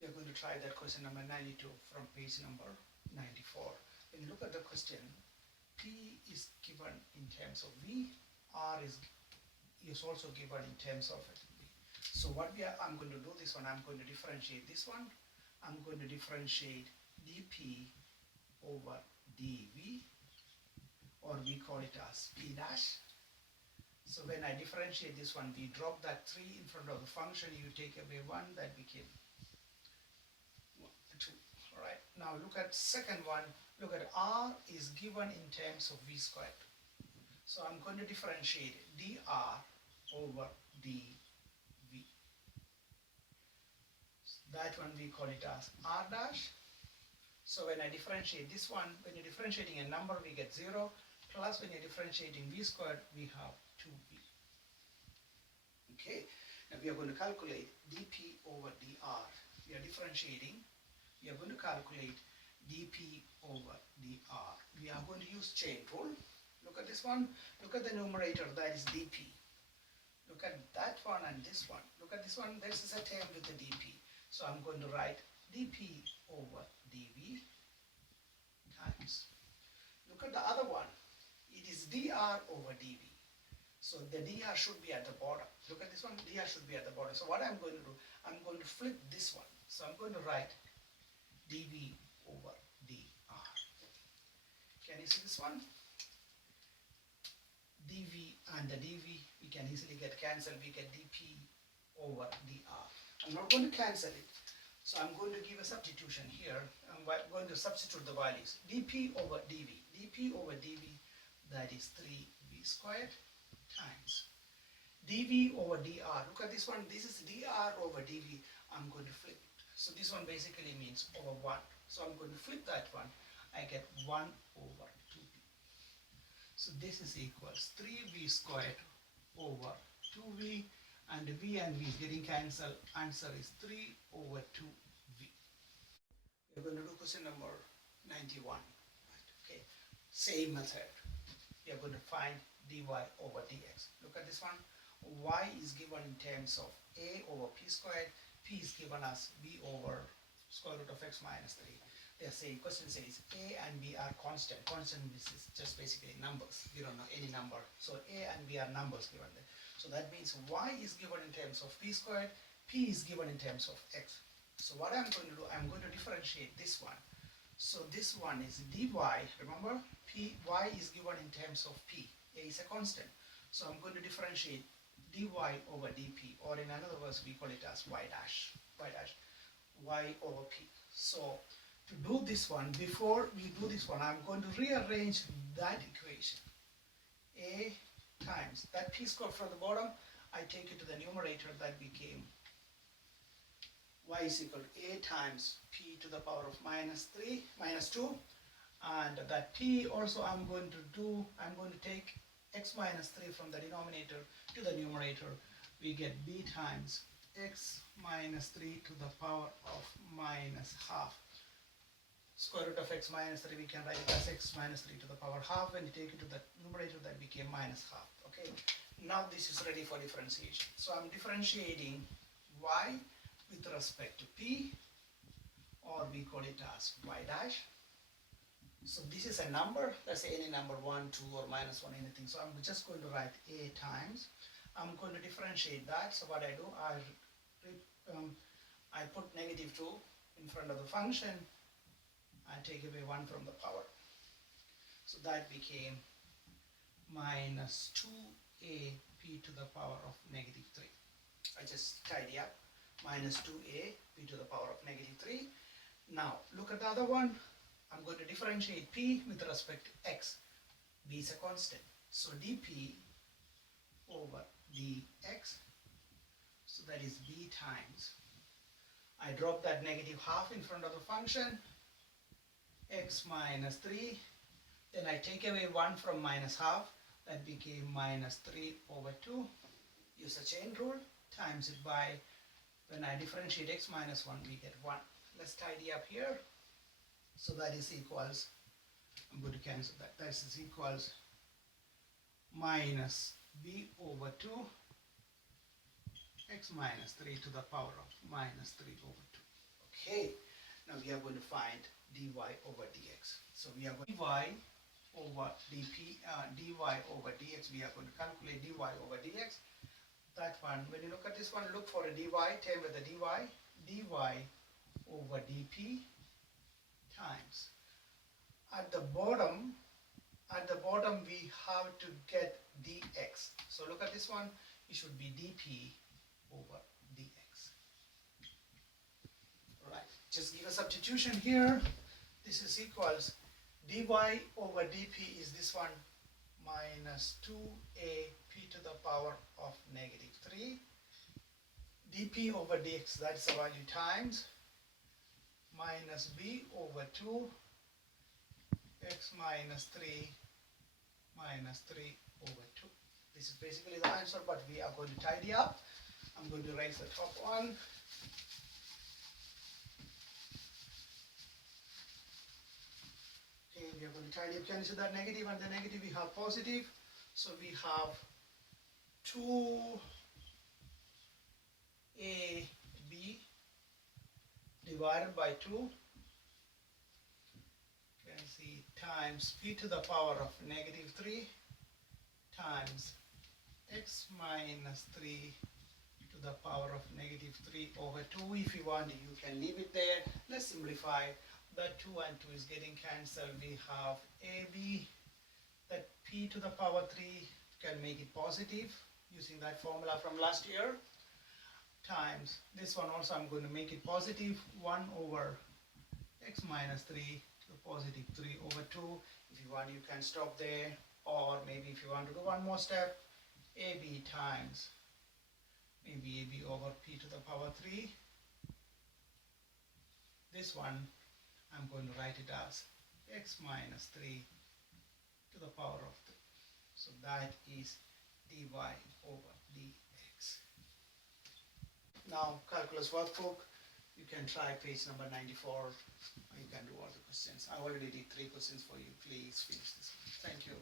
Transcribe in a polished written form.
We are going to try that question number 92 from page number 94. When you look at the question, P is given in terms of V, R is also given in terms of V. So I'm going to do this one, I'm going to differentiate this one. I'm going to differentiate dP over dV, or we call it as P dash. So when I differentiate this one, we drop that 3 in front of the function, you take away 1, that became 2. All right, now look at second one. Look at R is given in terms of V squared. So I'm going to differentiate dr over dv. That one we call it as R dash. So when I differentiate this one, when you're differentiating a number, we get 0, plus when you're differentiating V squared, we have 2V. Okay, now we are going to calculate dP over dr. We are differentiating. We are going to calculate dP over dr. We are going to use chain rule. Look at this one. Look at the numerator, that is dP. Look at that one and this one. Look at this one, this is a term with the dP. So I'm going to write dP over dV times. Look at the other one. It is dr over dV. So the dr should be at the bottom. Look at this one, dr should be at the bottom. So what I'm going to do, I'm going to flip this one. So I'm going to write dV over dr. Can you see this one? dV and the dV, we can easily get cancelled. We get dP over dr. I'm not going to cancel it. So I'm going to give a substitution here. I'm going to substitute the values. dP over dV. dP over dV, that is 3V squared times dV over dr. Look at this one. This is dr over dV. I'm going to flip it. So this one basically means over 1. So I'm going to flip that one. I get 1 over 2V. So this is equals 3V squared over 2V, and V and V is getting cancelled. Answer is 3 over 2V. We're going to do question number 91. Right, okay. Same method. We are going to find dy over dx. Look at this one. Y is given in terms of a over p squared. P is given as b over square root of x minus 3. They say, question says a and b are constant. Constant, this is just basically numbers. We don't know any number. So a and b are numbers given there. So that means y is given in terms of p squared, p is given in terms of x. So what I'm going to do, I'm going to differentiate this one. So this one is dy, remember, y is given in terms of p. A is a constant. So I'm going to differentiate dy over dp, or in another words, we call it as y dash, y over p. So to do this one, before we do this one, I'm going to rearrange that equation. A times that p squared from the bottom, I take it to the numerator, that became y is equal to a times p to the power of minus 2, and that p also I'm going to take x minus 3 from the denominator to the numerator. We get b times x minus 3 to the power of minus half. Square root of x minus 3, we can write it as x minus 3 to the power half. When you take it to the numerator, that became minus half. Okay, now this is ready for differentiation. So I'm differentiating y with respect to p, or we call it as y dash. So this is a number, let's say any number, 1, 2, or minus 1, anything. So I'm just going to write a times. I'm going to differentiate that. So what I do, I put negative 2 in front of the function. I take away 1 from the power. So that became minus 2a p to the power of negative 3. I just tidy up. Minus 2a p to the power of negative 3. Now look at the other one. I'm going to differentiate p with respect to x. B is a constant. So dp over dx. So that is b times. I drop that negative half in front of the function. X minus 3. Then I take away 1 from minus half. That became minus 3 over 2. Use a chain rule. Times it by, when I differentiate x minus 1, we get 1. Let's tidy up here. So that is equals, I'm going to cancel that. That is equals minus b over 2 x minus 3 to the power of minus 3 over 2. Okay, now we are going to find dy over dx. So we are going to dy over dy over dx. We are going to calculate dy over dx. That one, when you look at this one, look for a dy, term with a dy over dp times. At the bottom we have to get dx. So look at this one, it should be dp over dx. Right, just give a substitution here. This is equals dy over dp is this one, minus 2a p to the power of negative 3. dp over dx, that's the value, times minus b over 2 x minus 3 minus 3 over 2. This is basically the answer, but we are going to tidy up. I'm going to erase the top one. Okay, we are going to tidy up. Can you see that negative and the negative? We have positive. So we have 2ab divided by 2. You can see times p to the power of negative 3 times x minus 3 to the power of negative 3 over 2. If you want, you can leave it there. Let's simplify. That 2 and 2 is getting cancelled. We have ab, that p to the power 3 can make it positive using that formula from last year, times this one also I'm going to make it positive, 1 over x minus 3 to the positive 3 over 2. If you want, you can stop there, or maybe if you want to do one more step, ab times maybe ab over p to the power 3. This one I'm going to write it as x minus 3 to the power of 3. So that is dy over dx. Now calculus workbook, you can try page number 94, or you can do all the questions. I already did 3 questions for you. Please finish this one. Thank you.